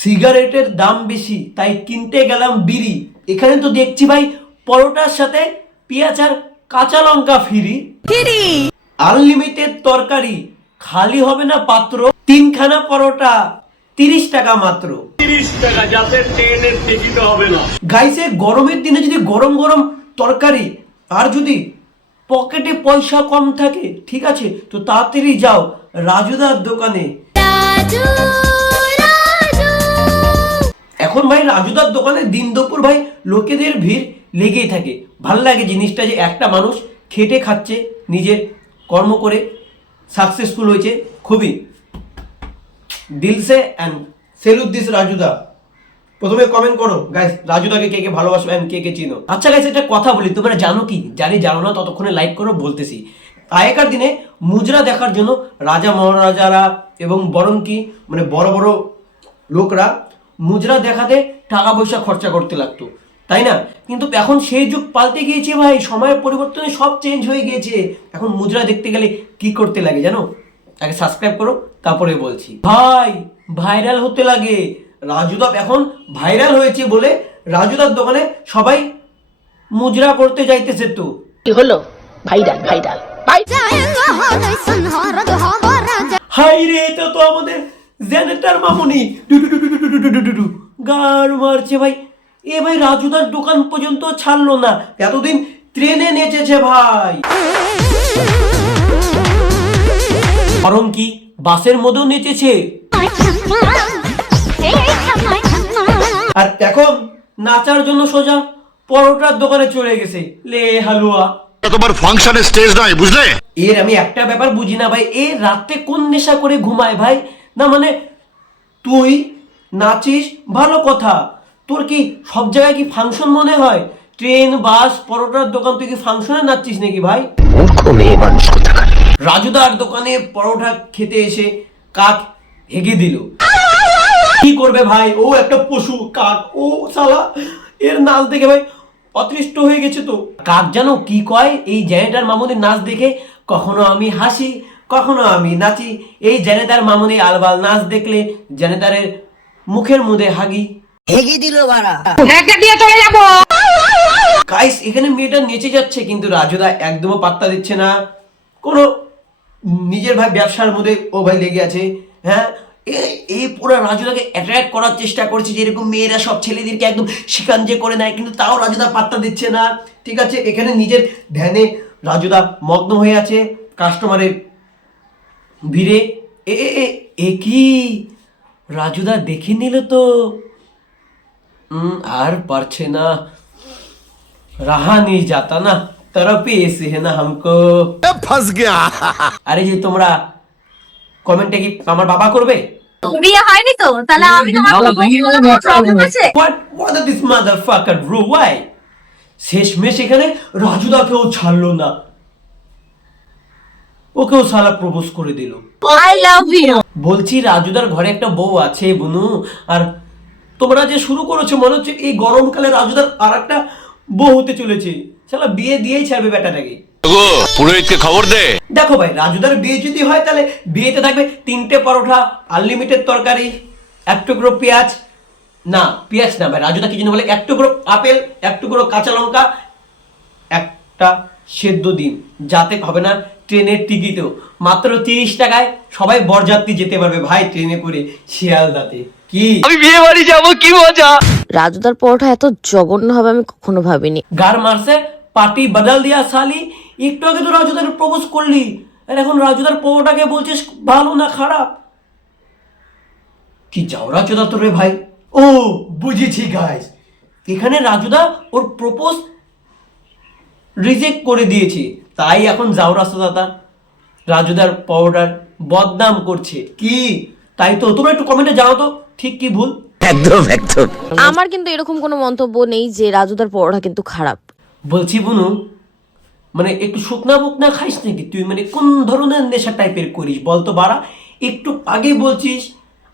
সিগারেটের দাম বেশি তাই কিনতে গেলাম বিড়ি। এখানে তো দেখছি ভাই পরোটার সাথে পেঁয়াজ আর কাঁচা লঙ্কা ফ্রি। আনলিমিটেড তরকারি, খালি হবে না পাত্র। 3খানা পরোটা 30 টাকা মাত্র। 30 টাকা, যাতে ট্রেনের টিকিট হবে না। গাইছে গরমের দিনে যদি গরম গরম তরকারি আর যদি পকেটে পয়সা কম থাকে, ঠিক আছে, তো তাড়াতাড়ি যাও রাজুদার দোকানে। এখন ভাই রাজুদার দোকানে দিন দুপুর ভাই লোকেদের ভিড় লেগেই থাকে। ভাল লাগে জিনিসটা যে একটা মানুষ খেটে খাচ্ছে, নিজের কর্ম করে সাকসেসফুল হয়েছে। খুবই দিলসে অ্যান্ড সেলুট দিস রাজুদা। প্রথমে কমেন্ট করো গাইস, রাজুদাকে কে কে ভালোবাসো এন্ড কে কে চিনো। আচ্ছা গাইস, একটা কথা বলি, তোমরা জানো কি? জানো না, ততক্ষণে লাইক করো, বলতেছি। আগেকার দিনে মুজরা দেখার জন্য রাজা মহারাজারা এবং বরং কি মানে বড় বড় লোকরা মুজরা দেখাতে টাকা পয়সা খরচা করতে লাগতো, তাই না? কিন্তু এখন সেই যুগ পাল্টে গিয়েছে ভাই, সময়ের পরিবর্তনে সব চেঞ্জ হয়ে গিয়েছে। এখন মুজরা দেখতে গেলে কি করতে লাগে জানো? আগে সাবস্ক্রাইব করো, তারপরে বলছি। ভাই ভাইরাল হতে লাগে। রাজুদা এখন ভাইরাল হয়েছে বলে রাজুদার দোকানে সবাই মুজরা করতে যাইতেছে। তো কি হলো? ভাইরাল ভাইরাল হাই রে, এটা তো আমাদের জেনেটার মামুনি গার মারছে ভাই। এ ভাই রাজুদার দোকান পর্যন্ত ছাড়লো না, এতদিন ট্রেনে নেচেছে ভাই। কারণ কি বাসের মধ্যেও নেচেছে, আর এখন নাচার জন্য সোজা পরোটার দোকানে চলে গেছে। লে হালুয়া, তোমার ফাংশনের স্টেজ নয়, বুঝলে? এর আমি একটা ব্যাপার বুঝি না ভাই, এ রাতে কোন নেশা করে ঘুমায় ভাই? না মানে তুই নাচিস ভালো কথা, তোর কি সব জায়গায় কি ফাংশন মনে হয়? ট্রেন, বাস, পরোটার দোকান, তুই কি ফাংশনে নাচছিস নাকি ভাই? রাজুদার দোকানে পরোটা খেতে এসে কাক হেগে দিল। কি করবে ভাই, ও একটা পশু কাক, ও শালা এর নাচ দেখে ভাই অতৃষ্ট হয়ে গেছে। তো কাক জানো কি কয় এই জেনেটার মামুনির নাচ দেখে? কখনো আমি হাসি, কখনো আমি নাচি। এই জেনেটার মামুনি আলবাল নাচ দেখলে জেনেটারের মুখের মধ্যে হাগি হেগে দিল বাড়া, দিয়ে চলে যাবো। গাইস এখানে মেয়েটা নেচে যাচ্ছে, কিন্তু রাজুদা একদমও পাত্তা দিচ্ছে না। কোনো নিজের ভাই ব্যবসার মধ্যে ও ভাই লেগে আছে। হ্যাঁ, এই পুরো রাজুদাকে অ্যাট্রাক্ট করার চেষ্টা করছে, যেরকম মেয়েরা সব ছেলেদেরকে একদম শিকাঞ্জে করে নেয়, কিন্তু তাও রাজুদা পাত্তা দিচ্ছে না। ঠিক আছে, এখানে নিজের ধ্যানে রাজুদা মগ্ন হয়ে আছে কাস্টমারের ভিড়ে। এ এ এ কি রাজুদা দেখে নিল তো, আর পারছে না, रहा नहीं जाता ना, तरफ ही ऐसे है ना हमको। फंस गया। আরে যে তোমরা কমেন্টে কি আমার বাবা করবে? বিয়ে হয়নি তো, তাহলে আমি তোমার প্রবলেম আছে? What did this motherfucker do? Why? শেষমেশ এখানে রাজুদাকেও ছাড়লো না, ওকেও সালা প্রপোজ করে দিল। I love you। বলছি রাজুদার ঘরে একটা বউ আছে বুনু, আর তোমরা যে শুরু করেছো মনে হচ্ছে এই গরমকালে রাজুদার আর একটা বউ হতে চলেছে। শালা বিয়ে দিয়েই ছাড়বে বেটাটাকে। পুরোহিতকে খবর দে। দেখো ভাই, রাজুদার বিয়ে যদি হয় তাহলে বিয়েতে থাকবে 3টে পরোটা, আনলিমিটেড তরকারি, 1 টুকরো পেঁয়াজ, না পেঁয়াজ না ভাই, রাজুদা কি জন্য বলে 1 টুকরো আপেল, 1 টুকরো কাঁচা লঙ্কা, একটা সেদ্ধ ডিম, যাতে হবে না ট্রেনের টিকিটেও। মাত্র 30 টাকায় সবাই বরযাত্রী যেতে পারবে ভাই ট্রেনে করে শিয়ালদাতে। কি আমি বিয়ে বাড়ি যাবো, কি মজা। রাজুদার পরোটা এত জঘন্য হবে আমি কখনো ভাবিনি। গার মারছে পার্টি বদল দিয়া সালি। একটু আগে তো রাজুদার প্রপোজ করলি, আর এখন রাজুদার পরোটাকে বলছিস ভালো না খারাপ? কি যাও রাজুদা তোর রে ভাই। ও বুঝেছি গাইস, এখানে রাজুদা ওর প্রপোজ রিজেক্ট করে দিয়েছে, তাই এখন যাও রাস্তা রাজুদার পরোটার বদনাম করছে। কি তাই তো? তোমরা একটু কমেন্টে জানাও তো ঠিক কি ভুল। একদম একদম। আমার কিন্তু এরকম কোনো মন্তব্য নেই যে রাজুদার পরোটা কিন্তু খারাপ। বলছি বুনু, মানে একটু শুকনা বুকনা খাইস নাকি তুই? মানে কোন ধরনের নেশা টাইপের করিস বলতো বাড়া? একটু আগে বলছিস,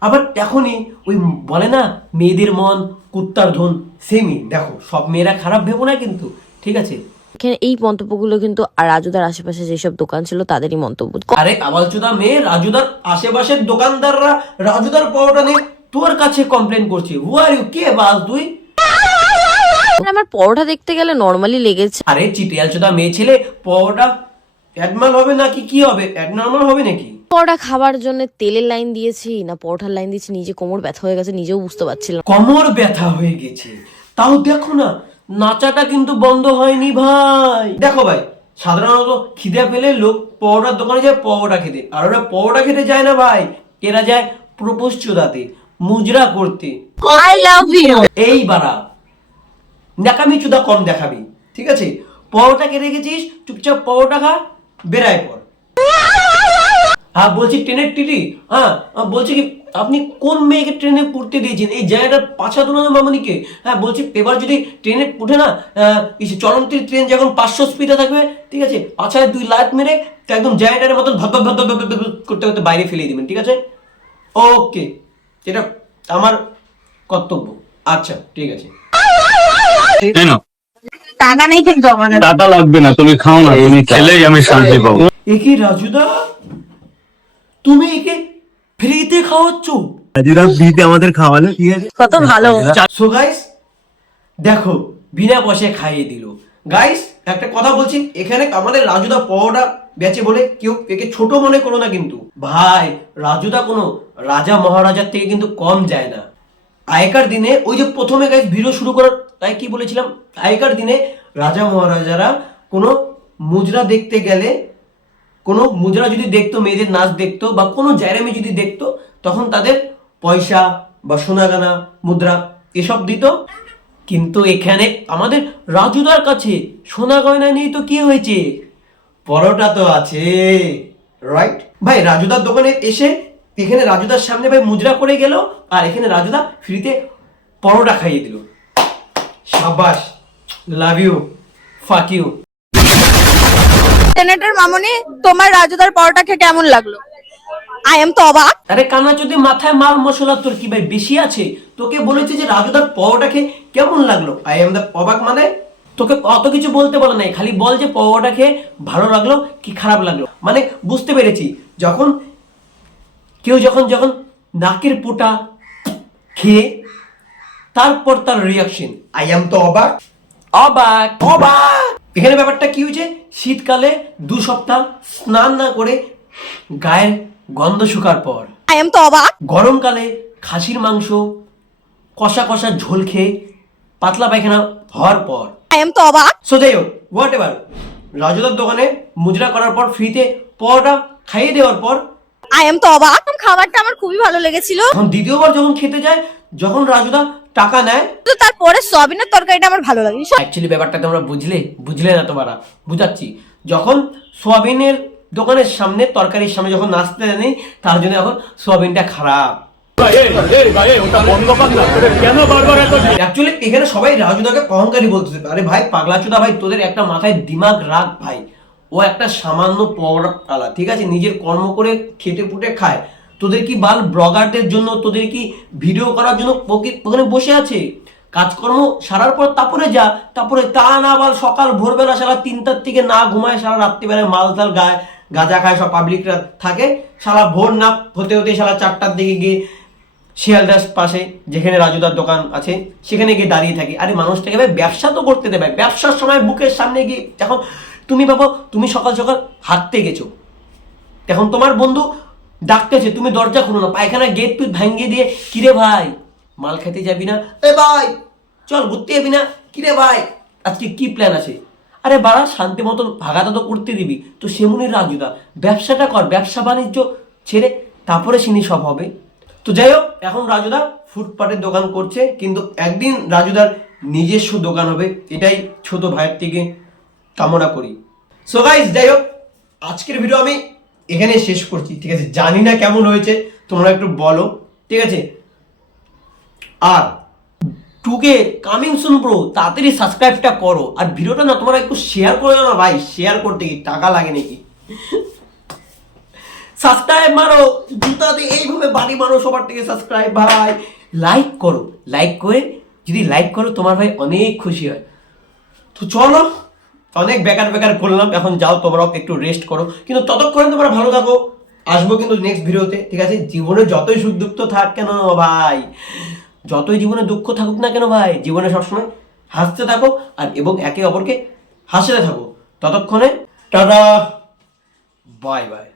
আবার এখনই ওই বলে না মেয়েদের মন কুত্তার ধন, সেমই। দেখো সব মেয়েরা খারাপ ভেবো না কিন্তু, ঠিক আছে? এখানে এই মন্তব্যগুলো কিন্তু আর রাজুদার আশেপাশে যেসব দোকান ছিল তাদেরই মন্তব্য। আরে আবালচোদা মেয়ে, রাজুদার আশেপাশের দোকানদাররা রাজুদার পরোটা নিয়ে তোর কাছে কমপ্লেন করছে। হু আর ইউ, কে বাল তুই? আমার পরোটা দেখতে গেলে নর্মালি লেগেছে। আরে চিটিয়াল চোদা মেয়ে ছেলে, পরোটা অ্যাডমাল হবে নাকি কি হবে, অ্যাডনর্মাল হবে নাকি? পরোটা খাবার জন্য তেলের লাইন দিয়েছি না পরোটার লাইন দিয়েছি, নিজে কোমর ব্যথা হয়ে গেছে, নিজেও বুঝতে পারছিলাম। কোমর ব্যথা হয়ে গেছে, তাও দেখো না নাচাটা কিন্তু বন্ধ হয়নি ভাই। দেখো ভাই, সাধারণত খিদে পেলে লোক পরোটার দোকানে যায় পরোটা খেতে, আর ওরা পরোটা খেতে যায় না ভাই, এরা যায় প্রপোজ চোদাতে, মুজরা করতে। I love you. এই বাড়া নাকামি চুদা কম দেখাবি, ঠিক আছে? পরোটা কেটে গেছিস, চুপচাপ পরোটা খা, বেড়ায় পর। হ্যাঁ বলছি ট্রেনের টিটি, হ্যাঁ বলছি কি আপনি কোন মেয়েকে ট্রেনে পড়তে দিয়েছেন? এই জায়গাটার পাছা দোলানো মামনিকে। হ্যাঁ বলছি এবার যদি ট্রেনে উঠে না, চলন্ত ট্রেন যখন 500 স্পিডে থাকবে, ঠিক আছে, পাছায় 2 লাত মেরে একদম জায়গাটার মতন ভাগ ভাগ ভাগ ভাগ ভাগ ভাগ করতে করতে বাইরে ফেলে দিবেন, ঠিক আছে? ওকে, এটা আমার কর্তব্য। আচ্ছা ঠিক আছে। টাকা নেই কিন্তু আমাদের। টাকা লাগবে না, তুমি খাও না, তুমি খেলেই আমি শান্তি পাবো। একে রাজুদা, তুমি একে ফ্রিতে খাওয়াচ্ছ? রাজুরা ফ্রিতে আমাদের খাওয়ালে, ঠিক আছে? কত ভালো। সো গাইস দেখো, বিনা পয়সায় খাইয়ে দিল। গাইস একটা কথা বলছি, এখানে আমাদের রাজুদা পরোটা বেচে বলে কেউ একে ছোট মনে করো না কিন্তু ভাই। রাজুদা কোনো রাজা মহারাজার থেকে কিন্তু কম যায় না। আগেকার দিনে ওই যে প্রথমে গাইস ভিডিও শুরু করার তাই কি বলেছিলাম, আগেকার দিনে রাজা মহারাজারা কোনো মুজরা দেখতে গেলে, কোনো মুজরা যদি দেখতো, মেয়েদের নাচ দেখতো বা কোনো জায়রামি যদি দেখতো, তখন তাদের পয়সা বা সোনাগানা মুদ্রা এসব দিত। কিন্তু এখানে আমাদের রাজুদার কাছে সোনা গয়না নেই তো কি হয়েছে, পরোটা তো আছে, রাইট ভাই? রাজুদার দোকানে এসে এখানে রাজুদার সামনে ভাই মুজরা করে গেল, আর এখানে রাজুদা ফ্রিতে পরোটা খাইয়ে দিল। সাবাস, love you, fuck you. Senator মামনি, তোমার রাজুদার পরোটা খেয়ে কেমন লাগলো? আই এম তো অবাক। আরে কানা যদি মাথায় মাল মশলা তোর কি ভাই বেশি আছে? তোকে বলেছে যে রাজুদার পরোটা খেয়ে কেমন লাগলো, আই এম দ্য অবাক মানে? তোকে অত কিছু বলতে বলে নাই, খালি বল যে পরোটা খেয়ে ভালো লাগলো কি খারাপ লাগলো। মানে বুঝতে পেরেছি, যখন কেউ যখন নাকের পোটা খেয়ে তারপর তার রিয়াকশন, আই এম তো অবাক, অবাক অবাক। এখানে ব্যাপারটা কি হয়েছে, শীতকালে 2 সপ্তাহ স্নান না করে গায়ের গন্ধ শুকার পর, আই এম তো অবাক। গরমকালে খাসির মাংস কষা কষা ঝোল খেয়ে পাতলা পায়খানা হওয়ার পর, আই এম তো অবাক। সো যাই হোক, হোয়াট এভার, রাজুদার দোকানে মুজরা করার পর ফ্রিতে পরোটা খাইয়ে দেওয়ার পর, আই এম তো অবাক। খাবারটা আমার খুবই ভালো লেগেছিল। তখন দ্বিতীয়বার যখন খেতে যায়, যখন রাজুদা টাকা নেয়, তো তারপরে সয়াবিনের তরকারিটা আমার ভালো লাগে। অ্যাকচুয়ালি ব্যাপারটা তোমরা বুঝলে না তোমরা, বুঝাচ্ছি। যখন সোয়াবিনের দোকানের সামনে, তরকারির সামনে যখন নাচতে নেই, তার জন্য এখন সোয়াবিনটা খারাপ। কেন বারবার এত অ্যাকচুয়ালি এখানে সবাই রাজুদাকে অহংকারী বলতেছে। আরে ভাই পাগলা চোদা ভাই, তোদের একটা মাথায় দিমাগ রাখ ভাই। ও একটা সামান্য পড়ালা, ঠিক আছে, নিজের কর্ম করে খেটে পুটে খায়। তোদের কি বাল ব্লগারদের জন্য, তোদের কি ভিডিও করার জন্য ওখানে বসে আছে? কাজকর্ম সারার পর তারপরে তা না বাল সকাল ভোরবেলা সারা 3টার থেকে না ঘুমায়, সারা রাত্রিবেলায় মালতাল গায়ে গাঁজা খায়, সব পাবলিকরা থাকে, সারা ভোর না হতে সারা 4টার দিকে গিয়ে শিয়ালদাস পাশে যেখানে রাজুদার দোকান আছে সেখানে গিয়ে দাঁড়িয়ে থাকি। আরে মানুষটাকে ভাই ব্যবসা তো করতে দেবে, ব্যবসার সময় বুকের সামনে গিয়ে যখন তুমি বাবা তুমি সকাল সকাল হাঁটতে গেছো, তখন তোমার বন্ধু ডাকতেছে, তুমি দরজা খুলো না, পায়খানা গেট তুই ভাঙ্গিয়ে দিয়ে, কিরে ভাই মাল খেতে যাবি না? এ ভাই চল ঘুরতে যাবি না? কিরে ভাই আজকে কি প্ল্যান আছে? আরে বাড়া শান্তি মতন ভাগাটা তো করতে দিবি। তো সেমনি রাজুদা ব্যবসাটা কর, ব্যবসা বাণিজ্য ছেড়ে তারপরে চিনি সব হবে। তো যাই হোক, এখন রাজুদা ফুটপাতের দোকান করছে, কিন্তু একদিন রাজুদার নিজস্ব দোকান হবে, এটাই ছোট ভাইয়ের থেকে কামনা করি। সো গাইস, যাই হোক আজকের ভিডিও আমি এখানে শেষ করছি, ঠিক আছে? জানি না কেমন হয়েছে, তোমরা একটু বলো, ঠিক আছে? আর 2K কামিং সুন ব্রো, তাড়াতাড়ি সাবস্ক্রাইবটা করো, আর ভিডিওটা না তোমরা একটু শেয়ার করে দাও না ভাই। শেয়ার করতে কি টাকা লাগে নাকি? সাবস্ক্রাইব মারো, জুতাতে এইভাবে বাড়ি মারো সবার থেকে সাবস্ক্রাইব ভাই। লাইক করো, লাইক করে যদি লাইক করো তোমার ভাই অনেক খুশি হয়। তো চলো, অনেক বেকার করলাম, এখন যাও তোমরাও একটু রেস্ট করো, কিন্তু ততক্ষণে তোমরা ভালো থাকো, আসবো কিন্তু নেক্সট ভিডিওতে, ঠিক আছে? জীবনে যতই সুখ দুঃখ থাক কেন ভাই, যতই জীবনে দুঃখ থাকুক না কেন ভাই, জীবনে সবসময় হাসতে থাকো আর এবং একে অপরকে হাসাতে থাকো। ততক্ষণে টাটা, বাই বাই।